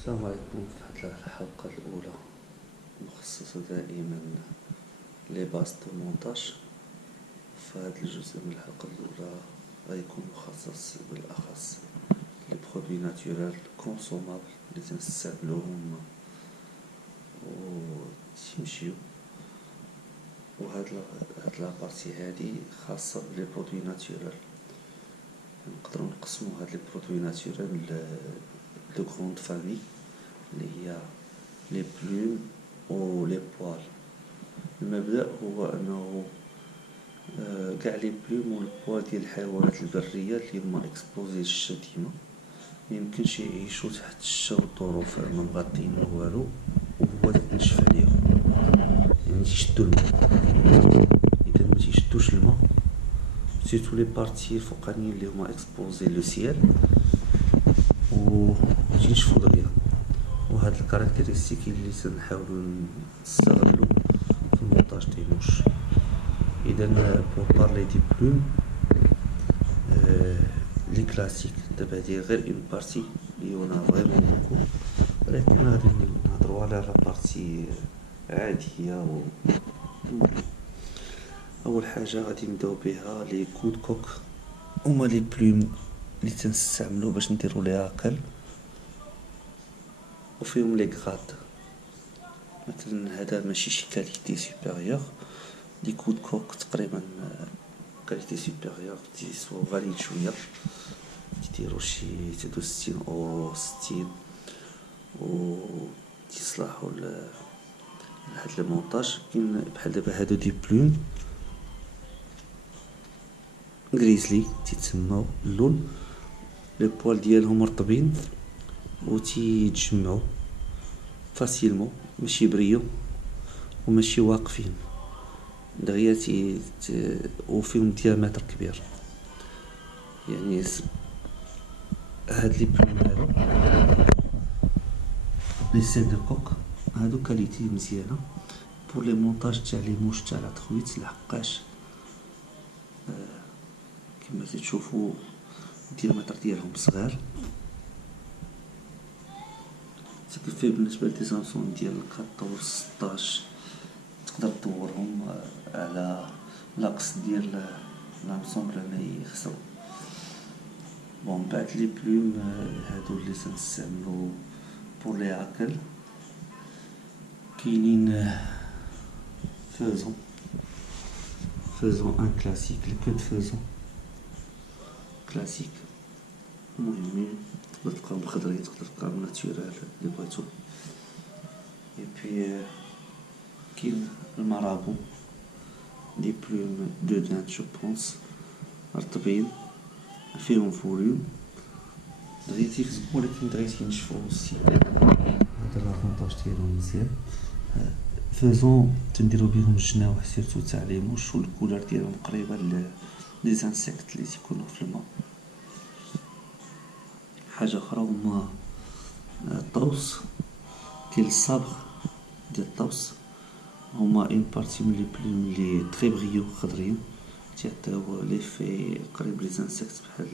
السلام عليكم. في هاد الحلقة الأولى مخصصة دائما لباس دو مونتاج. فهاد الجزء من الحلقة الأولى غيكون مخصص بالأخص لي برودوي ناتورال كونسومابل لي تنستعملوهم و تيمشيو. وهاد لابارتي هادي خاصة بلي برودوي ناتورال. نقدرو نقسمو هاد لي برودوي ناتورال دو غروند فامي اللي هي لي بلوم و لي بوال. المبدأ هو انه كاع لي بلوم و البوال ديال الحيوانات البرية اللي هما اكسبوزي للشتا ديما ميمكنش يعيشو تحت الشتا و الظروف ما مغطين والو وهو تتنشف عليهم، يعني تيشدو الماء. اذا ما تيشدوش الماء سيرتو لي بارتي الفوقانيين اللي هما اكسبوزي لو سيال و تينشفو دغيا. وهاد الكاركتيرستيك اللي تنحاولو نستغلو في المونتاج ديال الموش. اذا بور بارلي دي بلوم لي كلاسيك دابا هادي غير اون بارتي اللي انا فريمون بوكو، ولكن غادي نهضرو على لا بارتي عاديه. و اول حاجه غادي نبداو بها لي كود كوك، هما لي بلوم اللي تنستعملو باش نديرو ليها اقل وفيهم لي غراد. مثلا هذا ماشي شي كاليتي سوبيريور، لي كود كوك تقريبا كاليتي سوبيريور تيسوا غاليين شويه، تيديرو شي 63 أورو 60 و تيصلحوا لهاد المونتاج. كاين بحال دابا هادو دي بلوم غريزلي تيتسماو اللون، لي بوال ديالهم رطبين و تيتجمعوا فاسيلمون، ماشي بريو وماشي واقفين دغيا وفيهم ديامتر كبير. يعني هاد لي بلوم هادو لي سيل دو كوك هادو كاليتي مزيانه بور لي مونتاج تاع لي موش تاع لا تخويت، لحقاش كما تشوفوا الديامتر ديالهم صغار. تكفي بالنسبه لدي زانسون ديال 14 16 تقدر تدورهم على لاكس ديال لانسومبل ما يخسروا. بون بعد لي بلوم هادو اللي تنستعملو بور لي عقل كاينين فازون ان كلاسيك، لي كود فازون كلاسيك مهمين، تقدر تلقاهم خضري تقدر تلقاهم ناتورال اللي بغيتو. اي بي كاين المرابو دي بلوم دو دان جو بونس رطبين فيهم فوليوم دغيا تيكتبو، ولكن دغيا تينشفو اوسي. هذا لافونتاج ديالهم مزيان. فازون تنديرو بيهم الجناوح سيرتو تاع لي موش، والكولار ديالهم قريبه لي زانسيكت اللي تيكونوا في الماء. حاجه اخرى هما الطوس، كاين الصبغ ديال الطوس، هما اون بارتي من لي بلوم لي تري بريو خضرين تيعطيو ليفي قريب لي زانسيكت بحال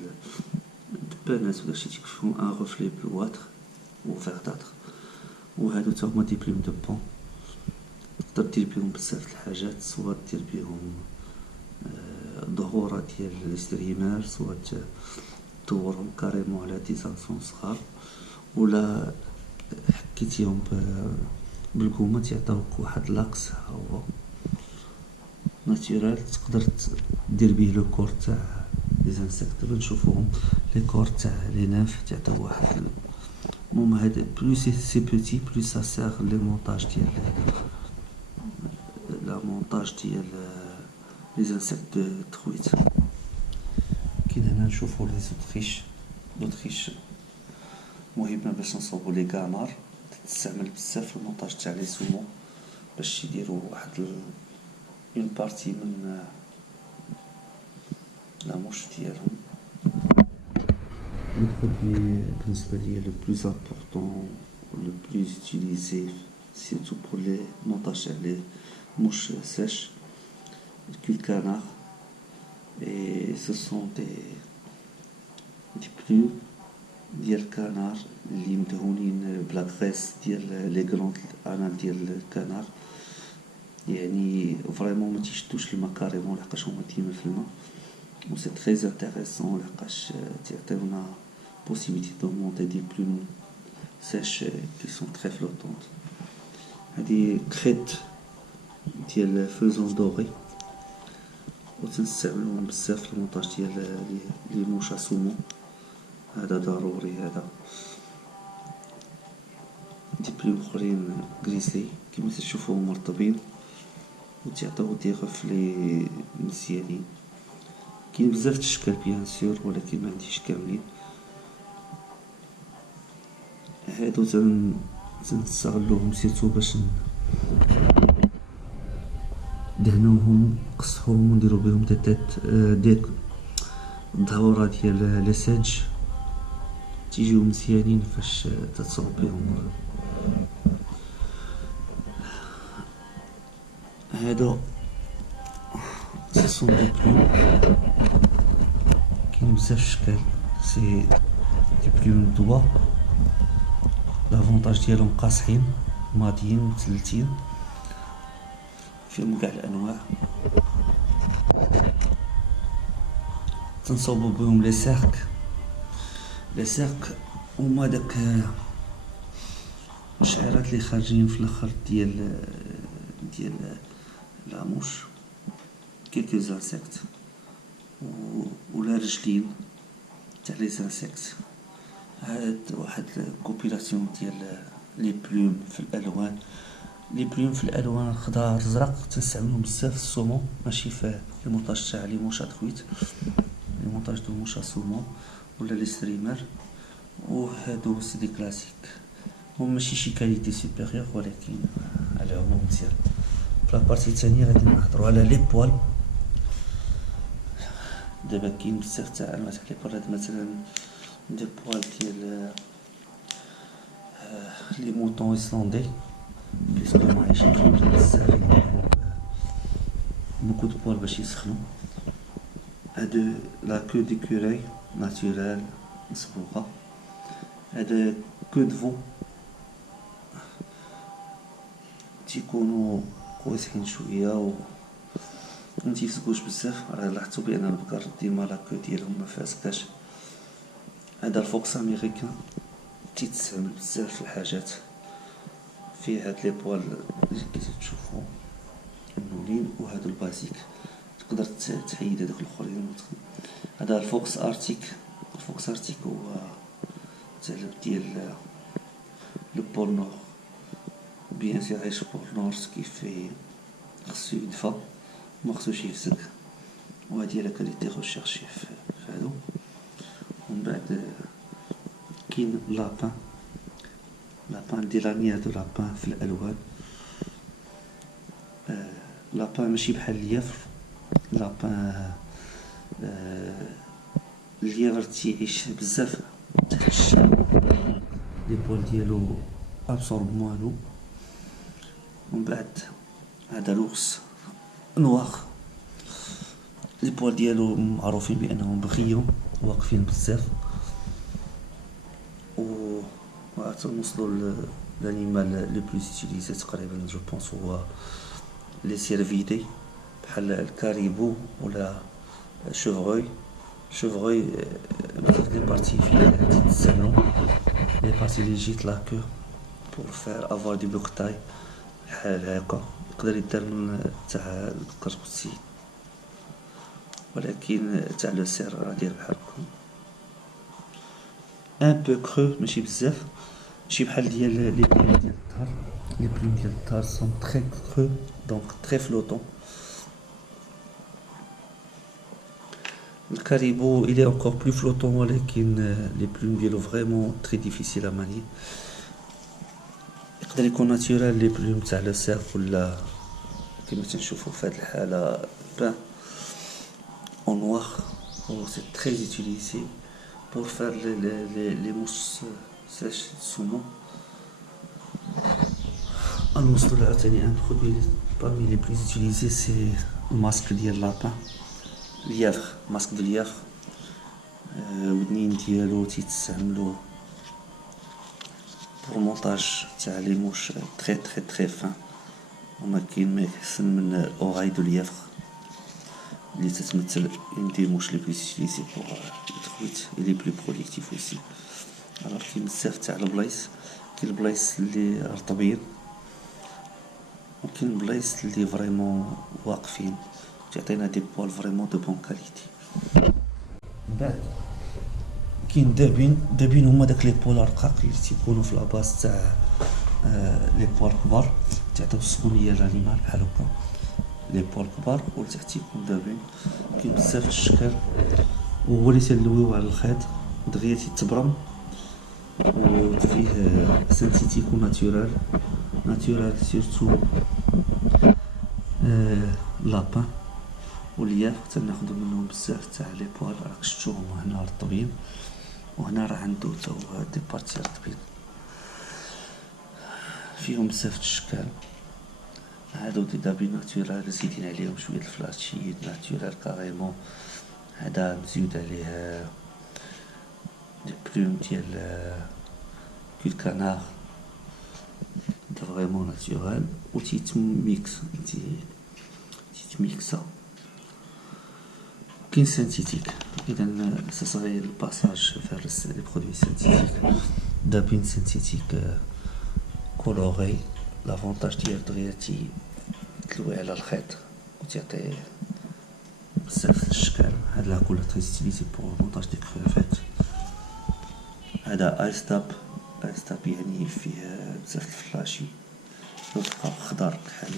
الدبانات ولا شي، تيكفيهم ان غوفلي بلواتر و فيغداتر. وهادو تا هما دي بلوم دو بون، تقدر دير بيهم بزاف د الحاجات، سوا دير بيهم ظهورة ديال الاستريمار، سوا دورهم كاريمون على دي زانسون صغار، ولا حكيتيهم بالكومة تيعطيوك واحد لاكس هو ناتورال تقدر دير بيه لو كور تاع لي زانسيكت. دابا نشوفوهم لي كور تاع لي ناف تعطيو واحد. المهم هاد بلو سي بوتي بلو سا سيغ لي مونتاج ديال لا مونتاج ديال لي زانسيكت دو تخويت. كاين هنا نشوفو لي زوتريش مهمه باش نصوبو لي كامار، تستعمل بزاف في المونتاج تاع لي سومو باش يديروا واحد اون بارتي من لا موش ديالهم. لو برودوي بالنسبه ليا لو بلوز امبورطون و لو بلوز utilisé surtout pour les montages تاع لي موش sèches الكول كانار. et ce sont des plumes ديال الكنار اللي مدهونين لا غريس ديال لي غروند انال ديال الكنار، يعني فريمون ما تيشدوش الماء كاريمون لحقاش هما ديما في الماء. و سي تري انتريسون لحقاش تيعطيونا بوسيبيليتي دو مونتي دي بلوم سيش كي سون تري فلوتونت. هادي كريت ديال فوزون دوري، و تنستعملوهم بزاف في المونتاج ديال لي موشا سومو، هذا ضروري. هذا دي بلوم اخرين غريسلي كيما تشوفوهم مرطبين و تيعطيو دي غوفلي مزيانين. كاين بزاف تشكال بيان سور ولكن ما عنديش كاملين. هادو تنستغلوهم سيرتو باش دهنوهم، قصحوهم ونديرو بهم دي تيت دي الدهورة ديال لساج تيجيو مزيانين فاش تتصاوب بهم. هادو سون دي بلوم كاين بزاف شكال، سي دي بلوم دوا. لافونتاج ديالهم قاصحين ماضيين مثلثين، فيهم كاع الانواع. تنصوبو بهم لي سيرك. لي سيرك هما داك الشعيرات اللي خارجين في الاخر ديال لاموش، كيلكو زانسيكت ولا رجلين تاع لي زانسيكت. هاد واحد كوبيلاسيون ديال لي بلوم في الالوان. لي بلوم في الالوان خضار زرق تنستعملوهم بزاف في السومو، ماشي في المونتاج تاع لي موشا تخويت، لي مونتاج دو موشا سومو ولا لي ستريمر. وهادو سي دي كلاسيك، هما ماشي شي كاليتي سوبيريور ولكن على العموم مزيان. في لابارتي الثانيه غادي نهضروا على لي بوال. دابا كاين بزاف تاع انواع تاع لي بوال، مثلا دي بوال ديال لي موطون ايسلاندي بيسكو ما عايشين في البرد بزاف، يديرو بوكو دو بوال باش يسخنو. هادو لا كو دي كوراي ناتورال مسبوقه. هذا كو دفو تيكونوا قويسين شويه و متيفسكوش بزاف. راه لاحظتوا بان البقر ديما لاكو ديالهم ما فاسكاش. هذا الفوكس امريكان تيتستعمل بزاف في الحاجات، فيه هاد لي بوال اللي كتشوفوا النولين وهادو البازيك تقدر تحيد هذوك الاخرين. هذا الفوكس ارتيك. الفوكس ارتيك هو تعلب ديال لو بول نور، بيان سي عايش بول نور كيف خصو يدفى ما خصوش يفسد. وهادي لا كاليتي ريشيرشي في هادو. ومن بعد كاين لابان. لابان دي لاميا دو لابان في الالوان. لابان ماشي بحال اليافر. لابان اليافر تيعيش بزاف تحت الشمس، لي بول ديالو ابسورب موالو. ومن بعد هذا لوكس نواخ، لي بول ديالو معروفين بانهم بخيون واقفين بزاف. و تنوصلوا لانيمال لو بلوس يوتيليزي تقريبا جو بونس هو لي سيرفيدي بحال الكاريبو ولا شوفغوي. شوفغوي بزاف دي بارتي فيه تستعملو، لي بارتي لي جيت لاكو بور فير افوار دي بلوكتاي بحال هكا. يقدر يدار من تاع البقر والسيد، ولكن تاع لو سير راه داير بحال هكا ان بو كرو، ماشي بزاف، ماشي بحال ديال لي بلوم ديال الدار. لي بلوم ديال الدار سون تري كرو دونك تري فلوتون. الكاريبو il est encore plus flottant ولكن لي بلوم ديالو فريمون تري ديفيسيل ا ماني. يقدر يكون ناتورال لي بلوم تاع لو سير ولا كما تنشوفوا في هذه الحاله بان اون نوار. و سي تري utilisé pour faire les mousses sèches saumon. نوصلوا لعاوتاني ان برودوي parmi les plus utilisés c'est الماسك ديال لابان اليافر، ماسك ديال اليافر. ودنين ديالو تيتستعملوا بور مونتاج تاع لي موش تري تري تري فان، وما كاين ما يحسن من الاوغاي دو ليافغ اللي تتمثل اون دي موش لي بليس يوتيليزي بور التخويت اي لي بلو برودكتيف اوسي. الوغ كاين بزاف تاع البلايص، كاين البلايص اللي رطبين وكاين البلايص اللي فريمون واقفين تعطينا دي بوال فريمون دو بون كاليتي. من بعد كاين دابين هما داك لي بوال رقاق اللي تيكونوا في لاباس تاع لي بوال كبار تعطيو السخونيه للانيمال بحال هكا. لي بوال كبار ولتحت تيكون دابين. كاين بزاف الشكل وهو اللي تنلويو على الخيط دغيا تيتبرم وفيه سانتيتيك و ناتورال سيرتو لابان والياف تناخدو منهم بزاف تاع لي بوال. راك شفتوهم هنا رطبين وهنا راه عندو تا هو دي بارتي رطبين فيهم بزاف الشكال. هادو دي دابي ناتورال زيدين عليهم شويه الفلاشيد ناتورال كاريمون. هذا مزيود عليه دي بلوم ديال كول كانار دا فريمون ناتورال و تيتميكسا. كاين سانتيتيك اذا سصغي الباساج فير لي برودوي سانتيتيك دابين سانتيتيك كولوري. لافونتاج ديال دغيا تلوي على الخيط وتعطي بزاف الاشكال. هاد لا كولور تري ستيليزي بور مونتاج دي كريفيت. هذا ايستاب يعني فيه بزاف الفلاشي تلقى خضر بحال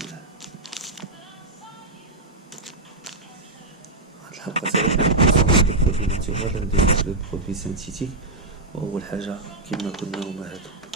هاد الحلقه تاعي دي برودوي ناتورال ندير برودوي سانتيتيك. واول حاجه كما قلنا هما هادو.